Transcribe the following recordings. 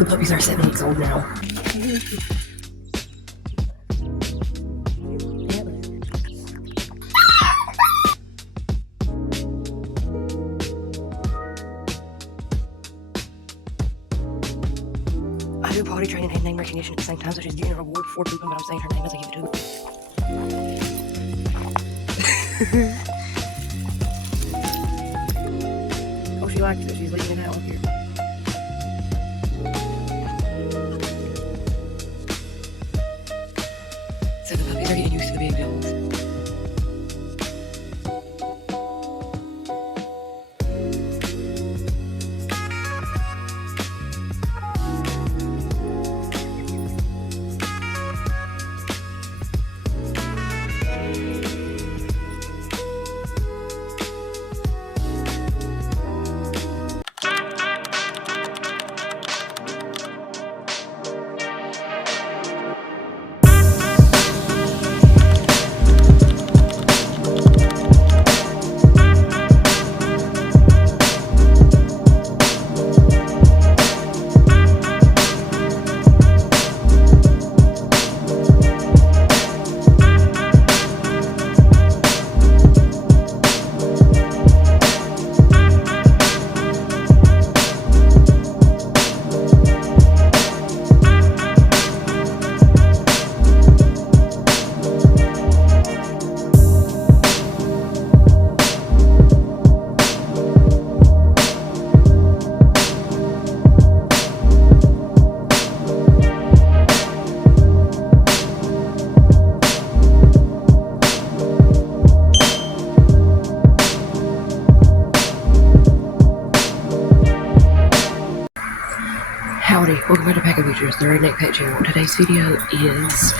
The puppies are 7 weeks old now. I do potty training and name recognition at the same time, so she's getting a reward for pooping, but I'm saying her name as I give it to her. Oh, she likes it. She's leaving it out here. So the puppies are getting used to the big bills. Howdy, welcome back to Pack of Pictures, the Redneck Pet Channel. Today's video is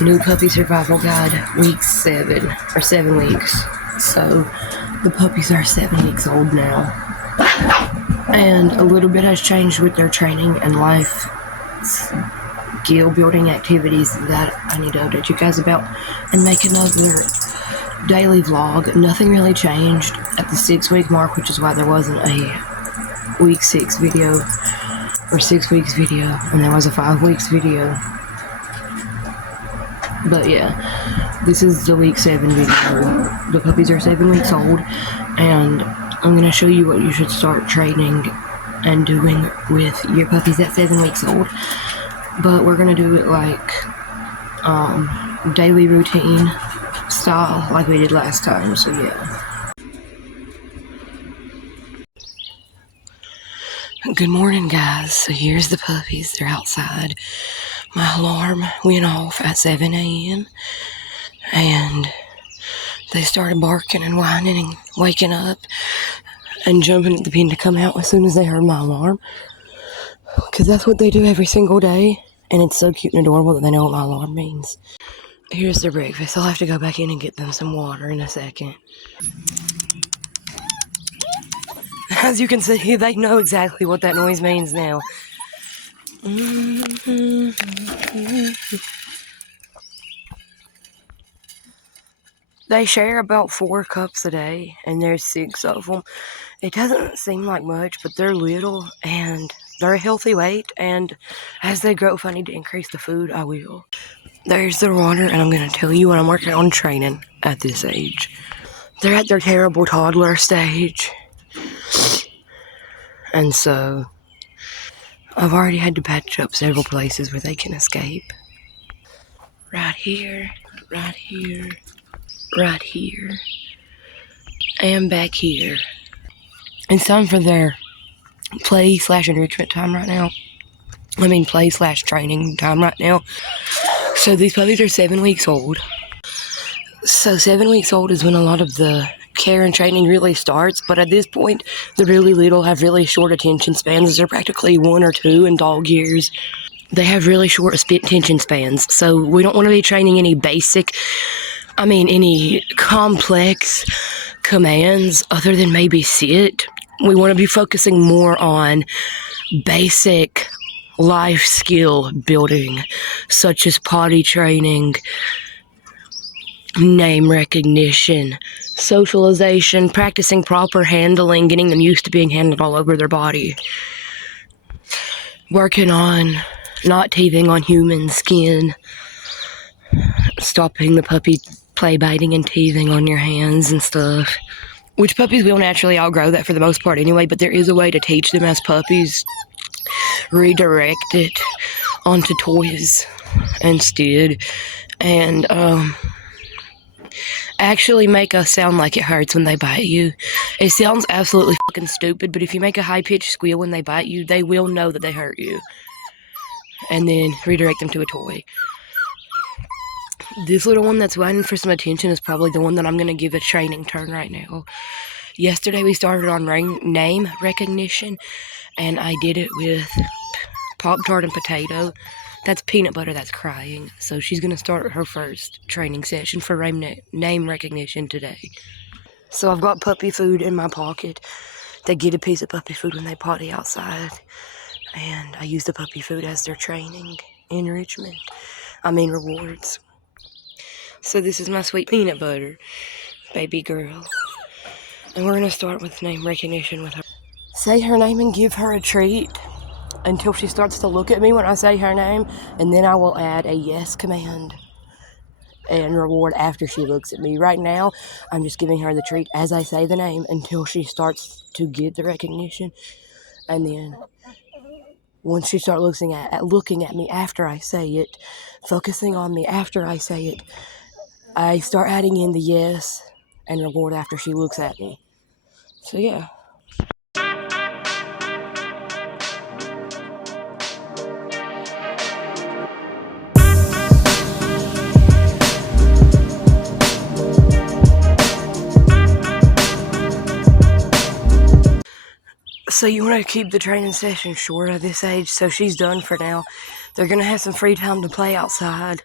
New Puppy Survival Guide, week 7, or 7 weeks. So, the puppies are 7 weeks old now. And a little bit has changed with their training and life skill building activities that I need to update you guys about and make another daily vlog. Nothing really changed at the 6-week mark, which is why there wasn't a week 6 video. Or 6 weeks video, and there was a 5 weeks video. But yeah, this is the week 7 video. The puppies are 7 weeks old, and I'm gonna show you what you should start training and doing with your puppies at 7 weeks old. But we're gonna do it like daily routine style, like we did last time. So yeah. Good morning, guys. So here's the puppies. They're outside. My alarm went off at 7 a.m. and they started barking and whining and waking up and jumping at the pen to come out as soon as they heard my alarm, because that's what they do every single day, and it's so cute and adorable that they know what my alarm means. Here's their breakfast. I'll have to go back in and get them some water in a second. As you can see, they know exactly what that noise means now. They share about 4 cups a day, and there's 6 of them. It doesn't seem like much, but they're little, and they're a healthy weight, and as they grow, if I need to increase the food, I will. There's their water, and I'm going to tell you what I'm working on training at this age. They're at their terrible toddler stage. And so, I've already had to patch up several places where they can escape. Right here, right here, right here, and back here. It's time for their play/enrichment time right now. I mean play/training time right now. So these puppies are 7 weeks old. So 7 weeks old is when a lot of the care and training really starts, but at this point, the really little have really short attention spans. They're practically 1 or 2 in dog years. They have really short attention spans, so we don't want to be training any any complex commands other than maybe sit. We want to be focusing more on basic life skill building, such as potty training, name recognition, socialization, practicing proper handling, getting them used to being handled all over their body. working on not teething on human skin, stopping the puppy play biting and teething on your hands and stuff. Which puppies will naturally outgrow that for the most part anyway, but there is a way to teach them as puppies. Redirect it onto toys instead. And actually make us sound like it hurts when they bite you. It sounds absolutely fucking stupid, but if you make a high-pitched squeal when they bite you, they will know that they hurt you. And then redirect them to a toy. This little one that's waiting for some attention is probably the one that I'm going to give a training turn right now. Yesterday we started on name recognition, and I did it with Pop-Tart and potato. That's peanut butter that's crying. So she's going to start her first training session for name recognition today. So I've got puppy food in my pocket. They get a piece of puppy food when they potty outside. And I use the puppy food as their training rewards. So this is my sweet peanut butter, baby girl. And we're going to start with name recognition with her. Say her name and give her a treat until she starts to look at me when I say her name, and then I will add a yes command and reward after she looks at me. Right now, I'm just giving her the treat as I say the name until she starts to get the recognition, and then once she starts looking at me after I say it, focusing on me after I say it, I start adding in the yes and reward after she looks at me. So yeah. So you want to keep the training session short at this age, so she's done for now. They're going to have some free time to play outside.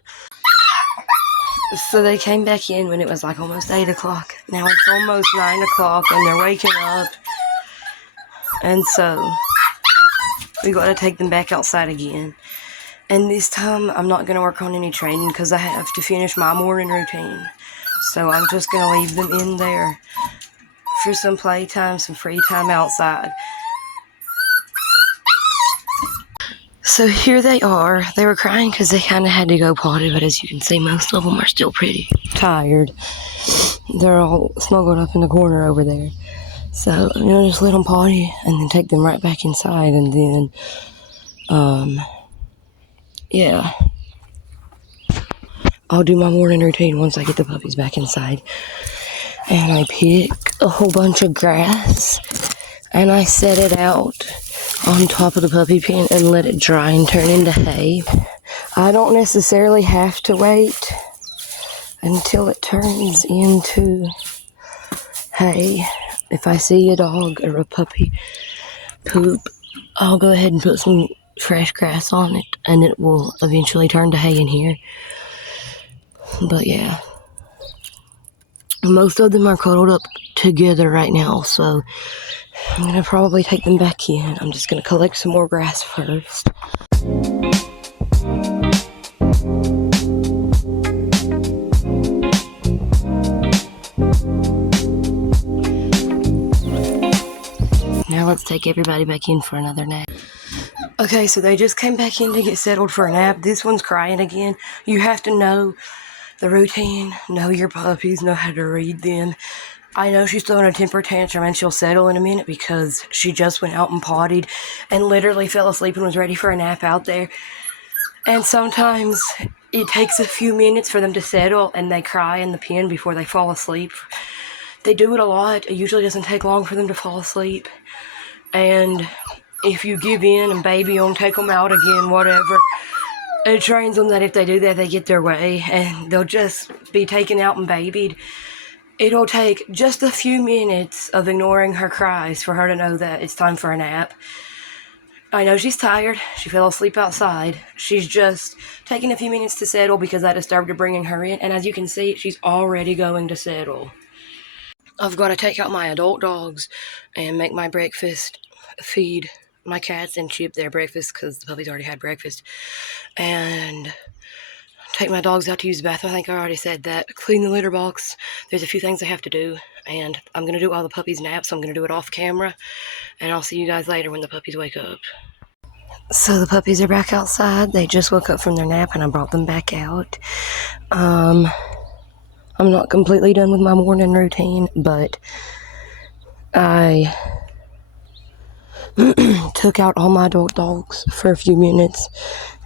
So they came back in when it was like almost 8 o'clock. Now it's almost 9 o'clock and they're waking up. And so we got to take them back outside again. And this time I'm not going to work on any training because I have to finish my morning routine. So I'm just going to leave them in there for some playtime, some free time outside. So here they are. They were crying because they kind of had to go potty, but as you can see, most of them are still pretty tired. They're all snuggled up in the corner over there. So I'm going to just let them potty and then take them right back inside, and then, yeah. I'll do my morning routine once I get the puppies back inside. And I pick a whole bunch of grass, and I set it out on top of the puppy pen and let it dry and turn into hay. I don't necessarily have to wait until it turns into hay. If I see a dog or a puppy poop, I'll go ahead and put some fresh grass on it, and it will eventually turn to hay in here. But yeah, most of them are cuddled up together right now, so I'm going to probably take them back in. I'm just going to collect some more grass first. Now let's take everybody back in for another nap. Okay, so they just came back in to get settled for a nap. This one's crying again. You have to know the routine, know your puppies, know how to read them. I know she's throwing a temper tantrum and she'll settle in a minute because she just went out and pottied and literally fell asleep and was ready for a nap out there. And sometimes it takes a few minutes for them to settle and they cry in the pen before they fall asleep. They do it a lot. It usually doesn't take long for them to fall asleep. And if you give in and baby them, take them out again, whatever, it trains them that if they do that, they get their way and they'll just be taken out and babied. It'll take just a few minutes of ignoring her cries for her to know that it's time for a nap. I know she's tired. She fell asleep outside. She's just taking a few minutes to settle because I disturbed her bringing her in. And as you can see, she's already going to settle. I've got to take out my adult dogs and make my breakfast, feed my cats and chip their breakfast because the puppies already had breakfast. And take my dogs out to use the bathroom. I think I already said that. Clean the litter box. There's a few things I have to do. And I'm going to do all the puppies' naps, so I'm going to do it off camera. And I'll see you guys later when the puppies wake up. So the puppies are back outside. They just woke up from their nap and I brought them back out. I'm not completely done with my morning routine, but I took out all my adult dogs for a few minutes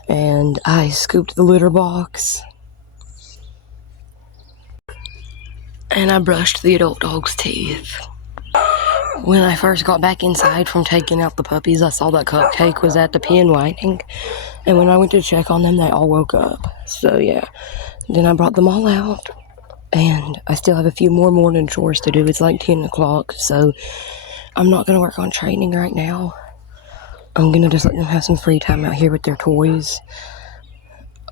and I scooped the litter box and I brushed the adult dog's teeth. When I first got back inside from taking out the puppies, I saw that Cupcake was at the pen whining, and when I went to check on them, they all woke up. So yeah, then I brought them all out, and I still have a few more morning chores to do. It's like 10 o'clock, so I'm not going to work on training right now. I'm going to just let them have some free time out here with their toys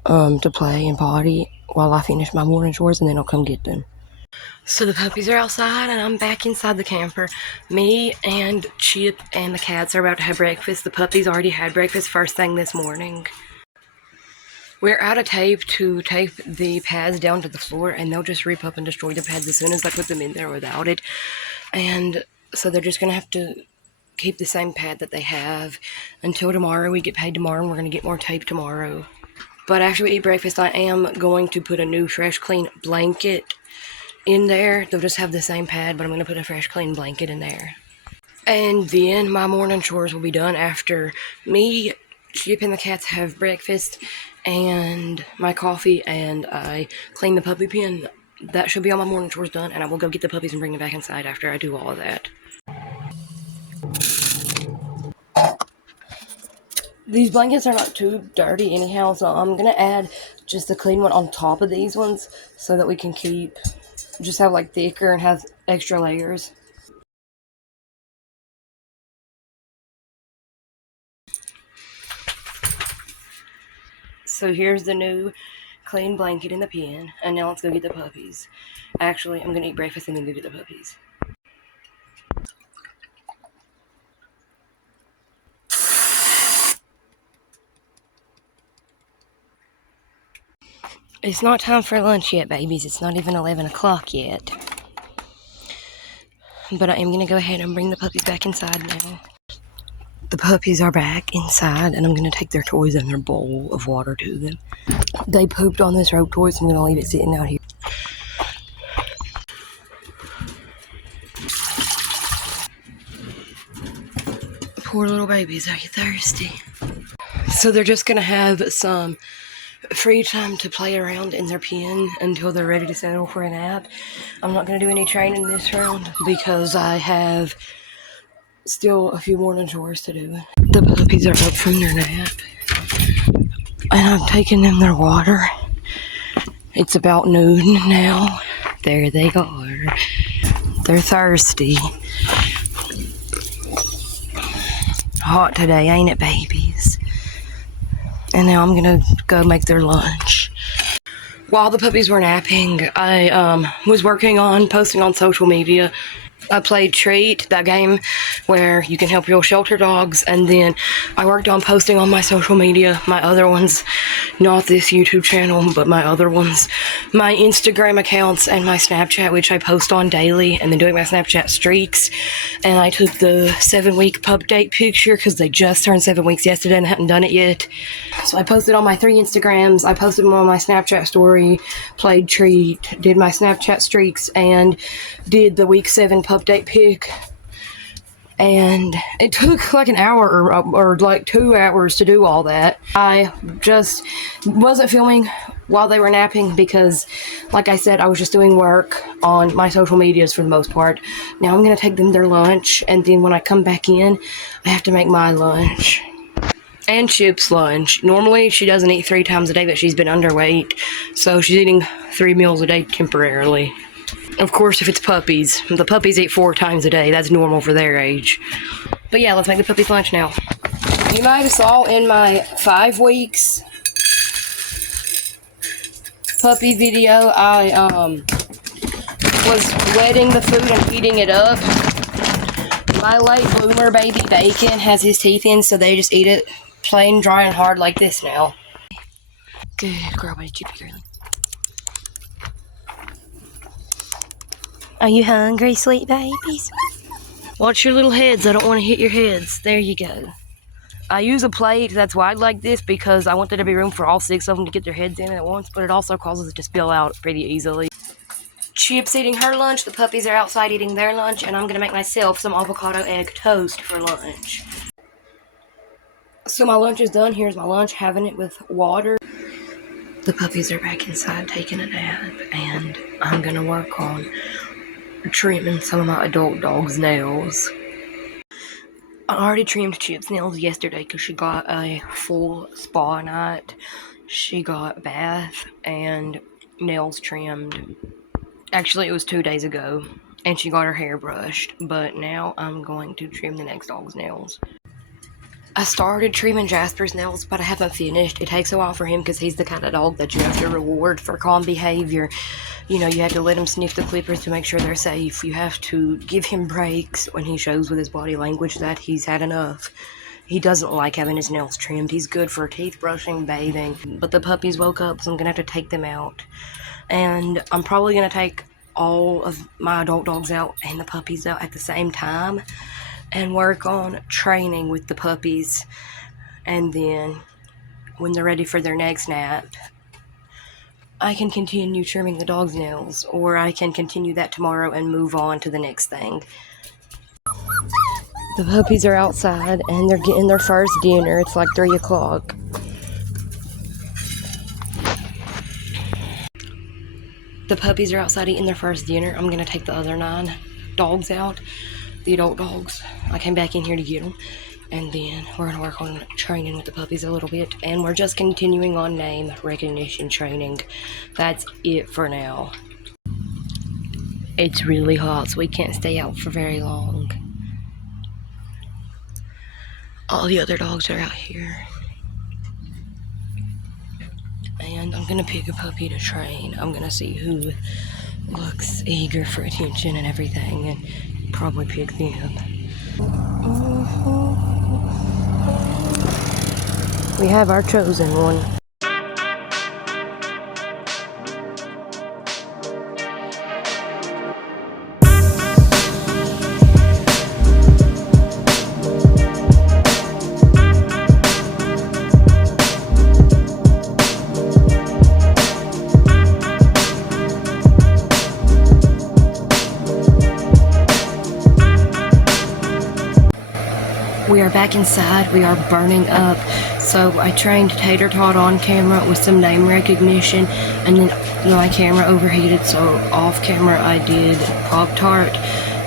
to play and potty while I finish my morning chores, and then I'll come get them. So the puppies are outside and I'm back inside the camper. Me and Chip and the cats are about to have breakfast. The puppies already had breakfast first thing this morning. We're out of tape to tape the pads down to the floor, and they'll just rip up and destroy the pads as soon as I put them in there without it. And so they're just going to have to keep the same pad that they have until tomorrow. We get paid tomorrow and we're going to get more tape tomorrow. But after we eat breakfast, I am going to put a new fresh clean blanket in there. They'll just have the same pad, but I'm going to put a fresh clean blanket in there. And then my morning chores will be done after me, Chip, and the cats have breakfast and my coffee, and I clean the puppy pen. That should be all my morning chores done, and I will go get the puppies and bring them back inside after I do all of that. These blankets are not too dirty anyhow, so I'm going to add just a clean one on top of these ones so that we can just have like thicker and have extra layers. So here's the new clean blanket in the pen, and now let's go get the puppies. Actually, I'm gonna eat breakfast and then go get the puppies. It's not time for lunch yet, babies. It's not even 11 o'clock yet. But I am gonna go ahead and bring the puppies back inside now. The puppies are back inside, and I'm gonna take their toys and their bowl of water to them. They pooped on this rope toy, so I'm gonna leave it sitting out here. Poor little babies, are you thirsty? So they're just gonna have some free time to play around in their pen until they're ready to settle for a nap. I'm not going to do any training this round because I have still a few morning chores to do. The puppies are up from their nap and I've taken them their water. It's about noon now. There they are. They're thirsty. Hot today, ain't it, babies? And now I'm gonna go make their lunch. While the puppies were napping, I was working on posting on social media. I played Treat, that game where you can help your shelter dogs, and then I worked on posting on my social media, my other ones, not this YouTube channel, but my other ones, my Instagram accounts and my Snapchat, which I post on daily, and then doing my Snapchat streaks. And I took the 7-week pup date picture because they just turned 7 weeks yesterday and I hadn't done it yet. So I posted on my 3 Instagrams, I posted them on my Snapchat story, played Treat, did my Snapchat streaks, and did the week 7 pup date pic. And it took like an hour or like 2 hours to do all that. I just wasn't filming while they were napping because, like I said, I was just doing work on my social medias for the most part. Now I'm going to take them their lunch, and then when I come back in, I have to make my lunch. And Chip's lunch. Normally she doesn't eat 3 times a day, but she's been underweight, so she's eating 3 meals a day temporarily. Of course, if it's puppies, the puppies eat 4 times a day. That's normal for their age. But yeah, let's make the puppies lunch now. You might have saw in my 5 weeks puppy video, I was wetting the food and heating it up. My late bloomer baby Bacon has his teeth in, so they just eat it plain, dry, and hard like this now. Good girl, buddy, Chippy girly. Are you hungry, sweet babies? Watch your little heads. I don't want to hit your heads. There you go. I use a plate that's wide like this because I want there to be room for all 6 of them to get their heads in at once, but it also causes it to spill out pretty easily. Chip's eating her lunch, the puppies are outside eating their lunch, and I'm going to make myself some avocado egg toast for lunch. So my lunch is done. Here's my lunch, having it with water. The puppies are back inside taking a nap, and I'm going to work on trimming some of my adult dog's nails. I already trimmed Chip's nails yesterday because she got a full spa night. She got bath and nails trimmed. Actually, it was 2 days ago, and she got her hair brushed, but now I'm going to trim the next dog's nails. I started trimming Jasper's nails, but I haven't finished. It takes a while for him because he's the kind of dog that you have to reward for calm behavior. You know, you have to let him sniff the clippers to make sure they're safe. You have to give him breaks when he shows with his body language that he's had enough. He doesn't like having his nails trimmed. He's good for teeth brushing, bathing. But the puppies woke up, so I'm going to have to take them out. And I'm probably going to take all of my adult dogs out and the puppies out at the same time and work on training with the puppies. And then when they're ready for their next nap, I can continue trimming the dog's nails, or I can continue that tomorrow and move on to the next thing. The puppies are outside and they're getting their first dinner. It's like 3 o'clock. The puppies are outside eating their first dinner. I'm going to take the other 9 dogs out, the adult dogs. I came back in here to get them. And then we're going to work on training with the puppies a little bit. And we're just continuing on name recognition training. That's it for now. It's really hot, so we can't stay out for very long. All the other dogs are out here. And I'm going to pick a puppy to train. I'm going to see who looks eager for attention and everything, and probably pick them. We have our chosen one. We are back inside. We are burning up. So I trained Tater Tot on camera with some name recognition, and then my camera overheated, so off camera I did Pop-Tart,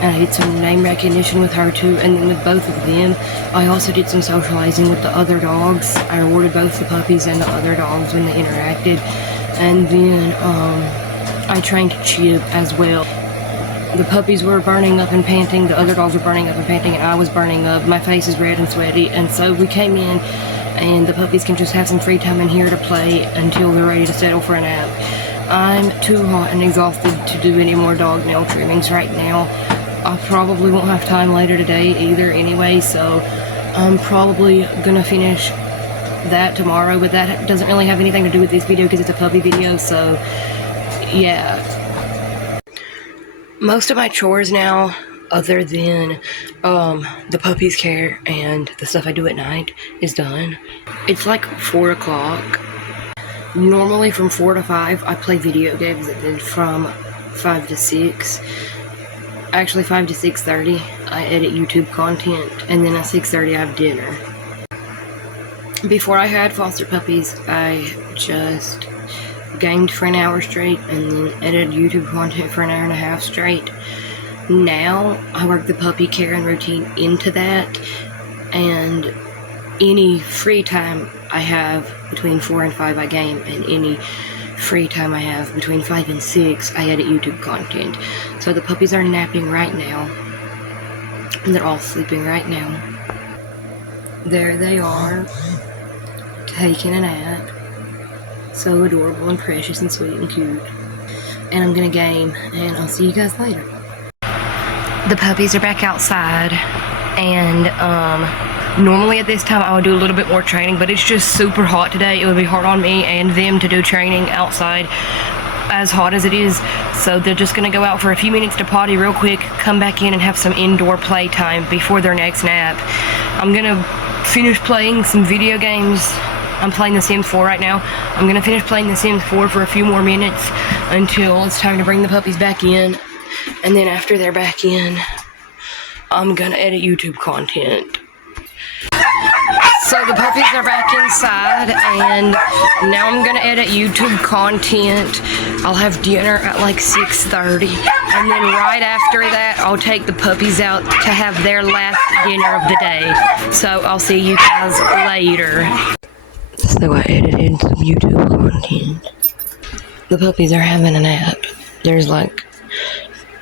and I did some name recognition with her too. And then with both of them, I also did some socializing with the other dogs. I rewarded both the puppies and the other dogs when they interacted. And then I trained Chip as well. The puppies were burning up and panting, the other dogs were burning up and panting, and I was burning up. My face is red and sweaty, and so we came in, and the puppies can just have some free time in here to play until they're ready to settle for a nap. I'm too hot and exhausted to do any more dog nail trimmings right now. I probably won't have time later today either anyway, so I'm probably gonna finish that tomorrow, but that doesn't really have anything to do with this video because it's a puppy video, so yeah. Most of my chores now, other than the puppy's care and the stuff I do at night, is done. It's like 4 o'clock. Normally from 4 to 5, I play video games, and then from 5 to 6, actually 5 to 6:30, I edit YouTube content, and then at 6:30 I have dinner. Before I had foster puppies, I just gamed for an hour straight and then edited YouTube content for an hour and a half straight. Now I work the puppy care and routine into that, and any free time I have between 4 and 5 I game, and any free time I have between 5 and 6 I edit YouTube content. So the puppies are napping right now, and they're all sleeping right now. There they are, taking a nap. So adorable and precious and sweet and cute. And I'm gonna game, and I'll see you guys later. The puppies are back outside, and normally at this time I would do a little bit more training, but it's just super hot today. It would be hard on me and them to do training outside as hot as it is. So they're just gonna go out for a few minutes to potty real quick, come back in and have some indoor play time before their next nap. I'm gonna finish playing some video games. I'm playing The Sims 4 right now. I'm gonna finish playing The Sims 4 for a few more minutes until it's time to bring the puppies back in. And then after they're back in, I'm gonna edit YouTube content. So the puppies are back inside, and now I'm gonna edit YouTube content. I'll have dinner at like 6:30, and then right after that, I'll take the puppies out to have their last dinner of the day. So I'll see you guys later. So I edited some YouTube content. The puppies are having a nap. There's like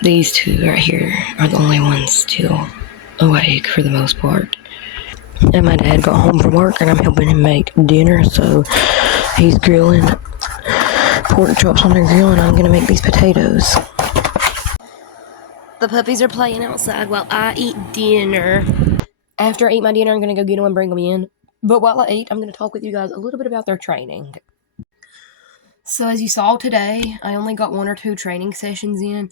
these two right here are the only ones still awake for the most part. And my dad got home from work and I'm helping him make dinner, so he's grilling pork chops on the grill and I'm gonna make these potatoes. The puppies are playing outside while I eat dinner. After I eat my dinner, I'm gonna go get them and bring them in. But while I eat, I'm gonna talk with you guys a little bit about their training. So as you saw today, I only got 1 or 2 training sessions in.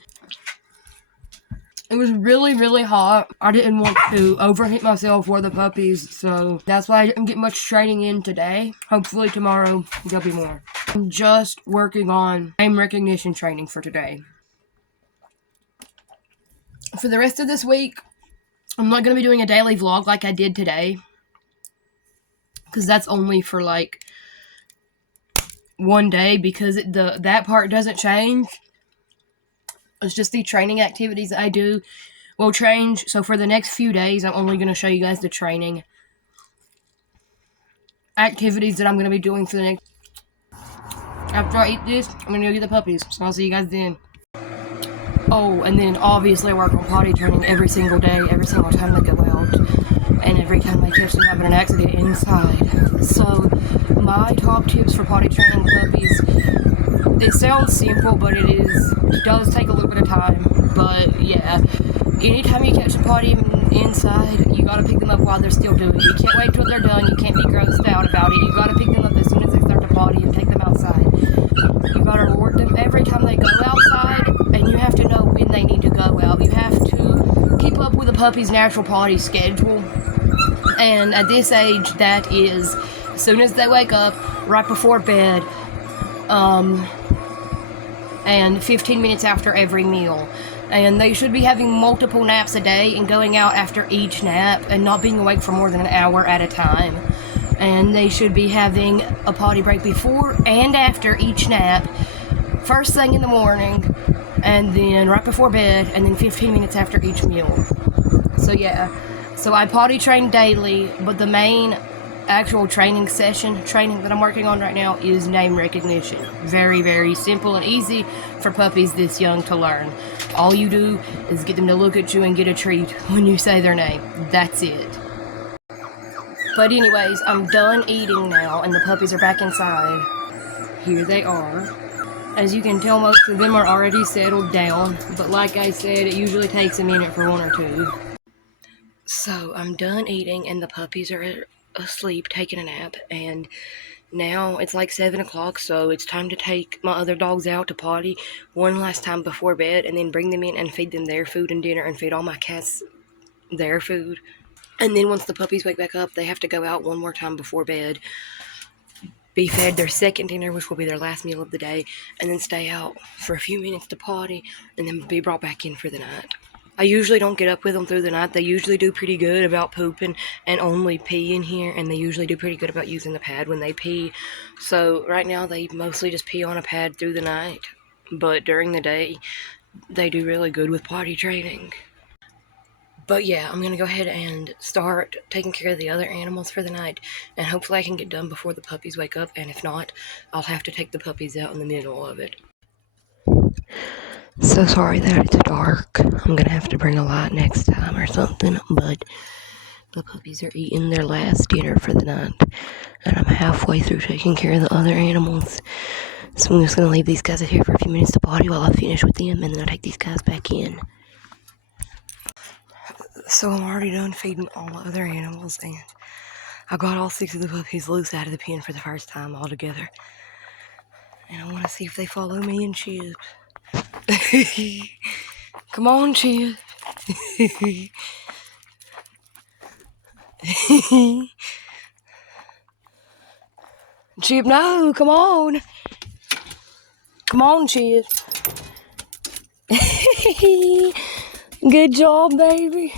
It was really, really hot. I didn't want to overheat myself or the puppies, so that's why I didn't get much training in today. Hopefully tomorrow there'll be more. I'm just working on name recognition training for today. For the rest of this week, I'm not going to be doing a daily vlog like I did today, because that's only for like one day, because that part doesn't change. It's just the training activities I do will change. So for the next few days, I'm only going to show you guys the training activities that I'm going to be doing for the next... After I eat this, I'm going to go get the puppies. So I'll see you guys then. Oh, and then obviously I work on potty training every single day, every single time they go out. And every time they catch them having an accident inside. So my top tips for potty training puppies... It sounds simple, but it does take a little bit of time. But yeah, anytime you catch a potty inside, you gotta pick them up while they're still doing it. You can't wait till they're done. You can't be grossed out about it. You gotta pick them up as soon as they start to potty and take them outside. You gotta reward them every time they go outside, and you have to know when they need to go out. You have to keep up with the puppy's natural potty schedule. And at this age, that is as soon as they wake up, right before bed, and 15 minutes after every meal. And they should be having multiple naps a day and going out after each nap and not being awake for more than an hour at a time. And they should be having a potty break before and after each nap, first thing in the morning, and then right before bed, and then 15 minutes after each meal. So yeah, so I potty train daily, but the main actual training that I'm working on right now is name recognition. Very, very simple and easy for puppies this young to learn. All you do is get them to look at you and get a treat when you say their name. That's it. But anyways, I'm done eating now and the puppies are back inside. Here they are. As you can tell, most of them are already settled down, but like I said, it usually takes a minute for 1 or 2. So I'm done eating and the puppies are asleep, taking a nap, and now it's like 7 o'clock, so it's time to take my other dogs out to potty one last time before bed, and then bring them in and feed them their food and dinner, and feed all my cats their food. And then once the puppies wake back up, they have to go out one more time before bed, be fed their second dinner, which will be their last meal of the day, and then stay out for a few minutes to potty, and then be brought back in for the night. I usually don't get up with them through the night. They usually do pretty good about pooping and only pee in here, and they usually do pretty good about using the pad when they pee. So right now they mostly just pee on a pad through the night, but during the day they do really good with potty training. But yeah, I'm going to go ahead and start taking care of the other animals for the night, and hopefully I can get done before the puppies wake up, and if not, I'll have to take the puppies out in the middle of it. So sorry that it's dark. I'm gonna have to bring a light next time or something, but the puppies are eating their last dinner for the night, and I'm halfway through taking care of the other animals. So I'm just gonna leave these guys out here for a few minutes to potty while I finish with them, and then I'll take these guys back in. So I'm already done feeding all the other animals, and I got all 6 of the puppies loose out of the pen for the first time all together. And I want to see if they follow me and Chip. Come on, Chip. Chip, no, come on. Come on, Chip. Good job, baby.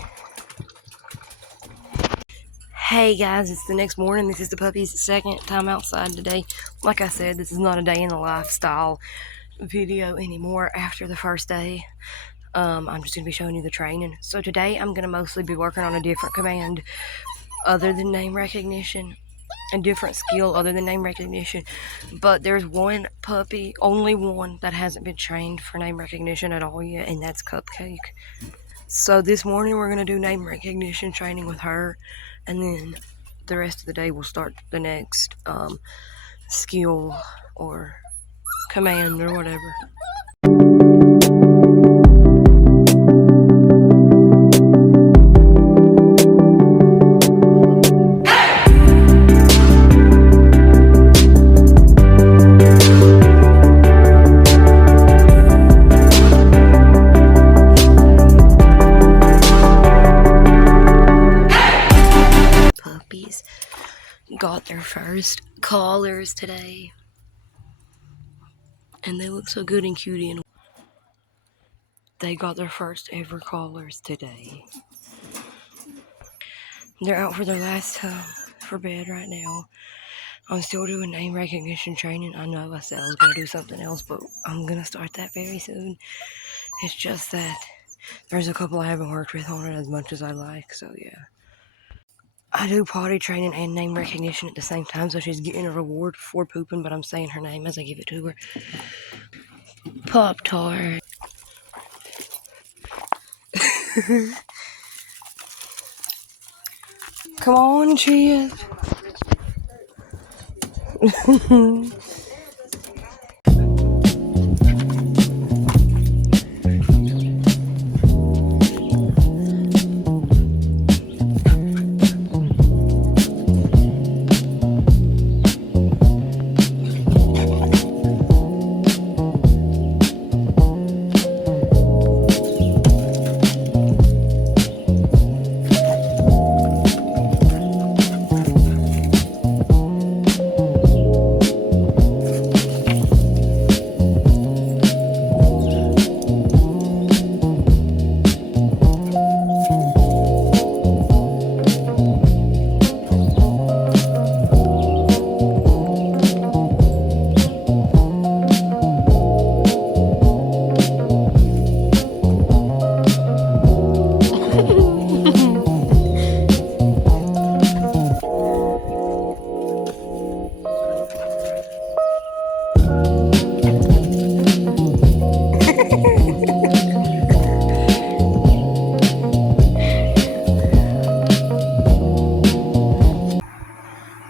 Hey guys, it's the next morning. This is the puppy's second time outside today. Like I said, this is not a day in the lifestyle video anymore after the first day. I'm just going to be showing you the training. So today I'm going to mostly be working on a different command other than name recognition, a different skill other than name recognition. But there's one puppy, only one, that hasn't been trained for name recognition at all yet, and that's Cupcake. So this morning we're going to do name recognition training with her, and then the rest of the day we'll start the next skill or command or whatever. Puppies got their first collars today, and they look so good and cutie, and they got their first ever collars today. They're out for their last time for bed right now. I'm still doing name recognition training. I know I said I was going to do something else, but I'm going to start that very soon. It's just that there's a couple I haven't worked with on it as much as I like, so yeah. I do potty training and name recognition at the same time, so she's getting a reward for pooping, but I'm saying her name as I give it to her. Pop-Tart. Come on, Chia.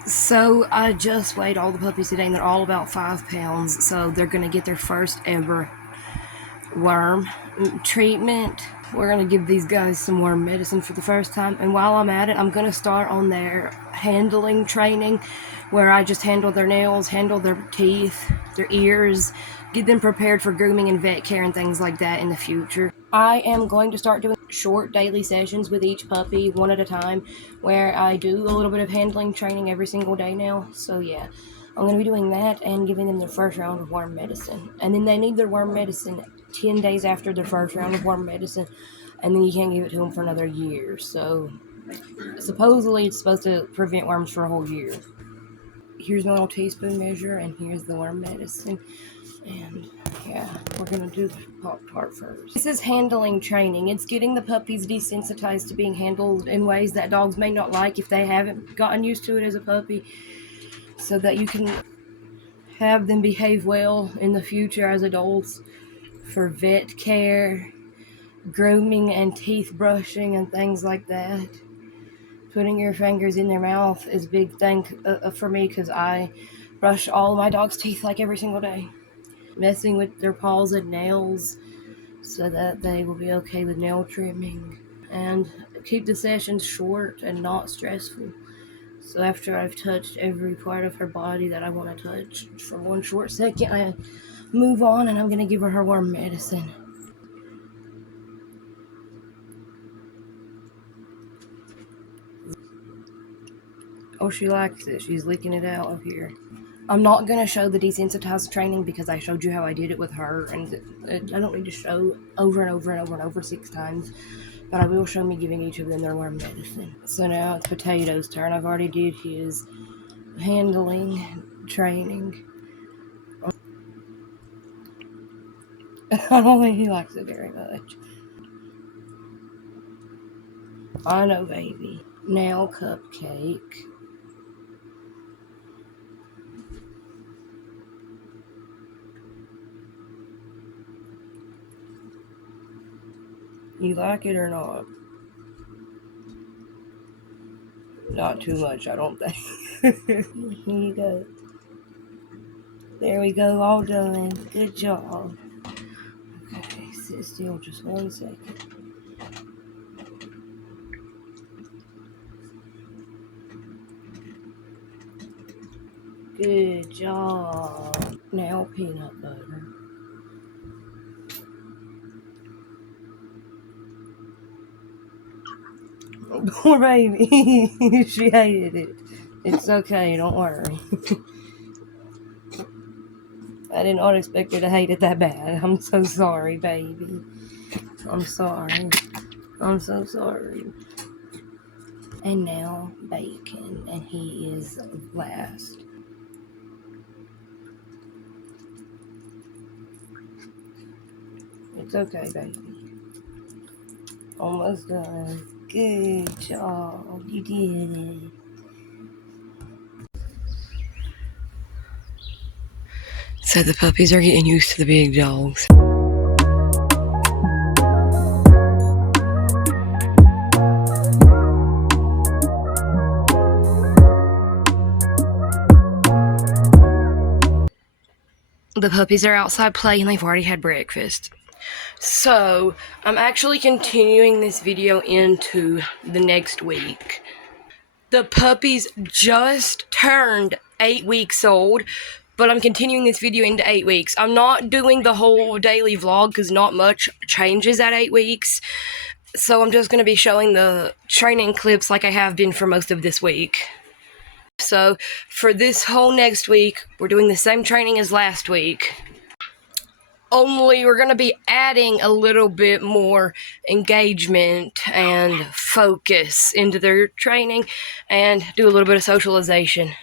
So I just weighed all the puppies today, and they're all about 5 pounds. So they're gonna get their first ever worm treatment. We're gonna give these guys some worm medicine for the first time. And while I'm at it, I'm gonna start on their handling training, where I just handle their nails, handle their teeth, their ears, get them prepared for grooming and vet care and things like that in the future. I am going to start doing short daily sessions with each puppy, one at a time, where I do a little bit of handling training every single day now. So yeah, I'm going to be doing that and giving them their first round of worm medicine. And then they need their worm medicine 10 days after their first round of worm medicine, and then you can't give it to them for another year. So supposedly it's supposed to prevent worms for a whole year. Here's my little teaspoon measure, and here's the worm medicine. And yeah, we're gonna do the Pop-Tart first. This is handling training. It's getting the puppies desensitized to being handled in ways that dogs may not like if they haven't gotten used to it as a puppy, so that you can have them behave well in the future as adults for vet care, grooming and teeth brushing and things like that. Putting your fingers in their mouth is a big thing for me, because I brush all my dog's teeth like every single day. Messing with their paws and nails so that they will be okay with nail trimming, and keep the sessions short and not stressful. So after I've touched every part of her body that I want to touch for one short second, I move on, and I'm going to give her worm medicine. Oh, she likes it. She's licking it out of here. I'm not going to show the desensitized training because I showed you how I did it with her, and I don't need to show over and over and over and over 6 times, but I will show me giving each of them their worm medicine. So now it's Potato's turn. I've already did his handling training. I don't think he likes it very much. I know, baby. Now Cupcake. You like it or not? Not too much, I don't think. Here you go. There we go, all done. Good job. Okay, sit still just 1 second. Good job. Now peanut butter. Poor baby. She hated it. It's okay, don't worry. I did not expect her to hate it that bad. I'm so sorry, baby. I'm sorry. I'm so sorry. And now Bacon, and he is last. It's okay, baby. Almost done. Good job. You did it. So the puppies are getting used to the big dogs. The puppies are outside playing. They've already had breakfast. So I'm actually continuing this video into the next week. The puppies just turned 8 weeks old, but I'm continuing this video into 8 weeks. I'm not doing the whole daily vlog because not much changes at 8 weeks. So I'm just going to be showing the training clips like I have been for most of this week. So for this whole next week, we're doing the same training as last week. Only we're going to be adding a little bit more engagement and focus into their training and do a little bit of socialization.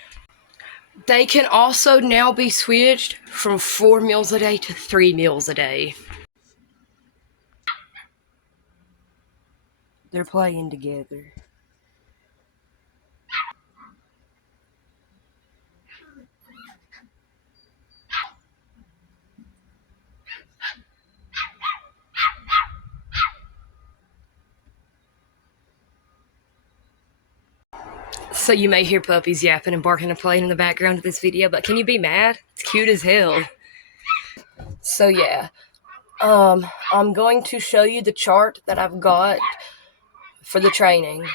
They can also now be switched from 4 meals a day to 3 meals a day. They're playing together. So you may hear puppies yapping and barking and playing in the background of this video, but can you be mad? It's cute as hell. So yeah, I'm going to show you the chart that I've got for the training.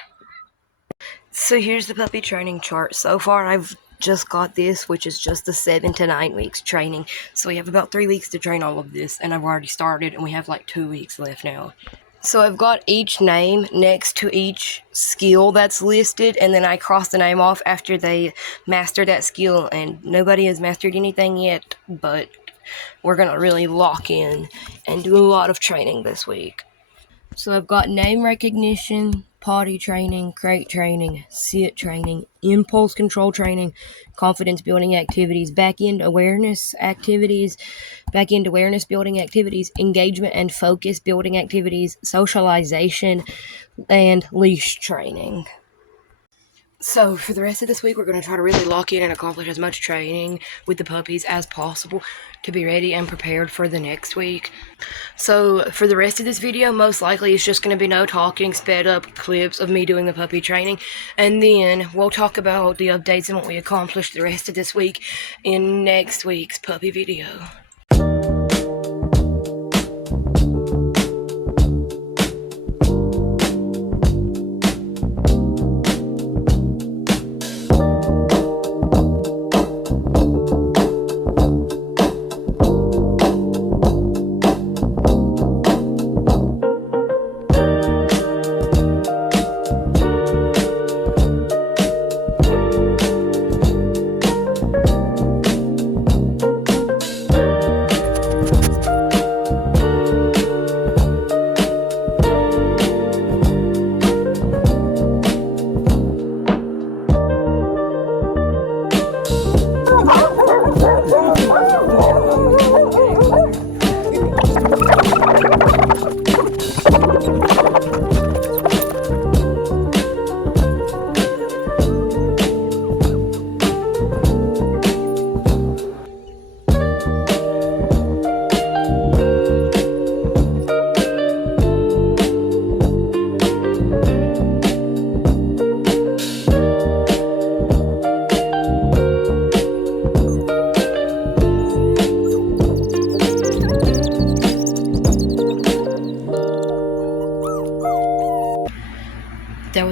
So here's the puppy training chart. So far I've just got this, which is just the 7 to 9 weeks training. So we have about 3 weeks to train all of this, and I've already started, and we have like 2 weeks left now. So I've got each name next to each skill that's listed, and then I cross the name off after they master that skill, and nobody has mastered anything yet, but we're going to really lock in and do a lot of training this week. So I've got name recognition, potty training, crate training, sit training, impulse control training, confidence building activities, back-end awareness activities, back-end awareness building activities, engagement and focus building activities, socialization, and leash training. So for the rest of this week, we're going to try to really lock in and accomplish as much training with the puppies as possible to be ready and prepared for the next week. So for the rest of this video, most likely it's just going to be no talking, sped up clips of me doing the puppy training. And then we'll talk about the updates and what we accomplished the rest of this week in next week's puppy video.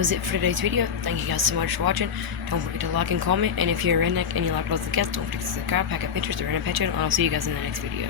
was it for today's video. Thank you guys so much for watching. Don't forget to like and comment. And if you're a redneck and you like those guests, don't forget to subscribe, pack up pictures, or in a picture, and I'll see you guys in the next video.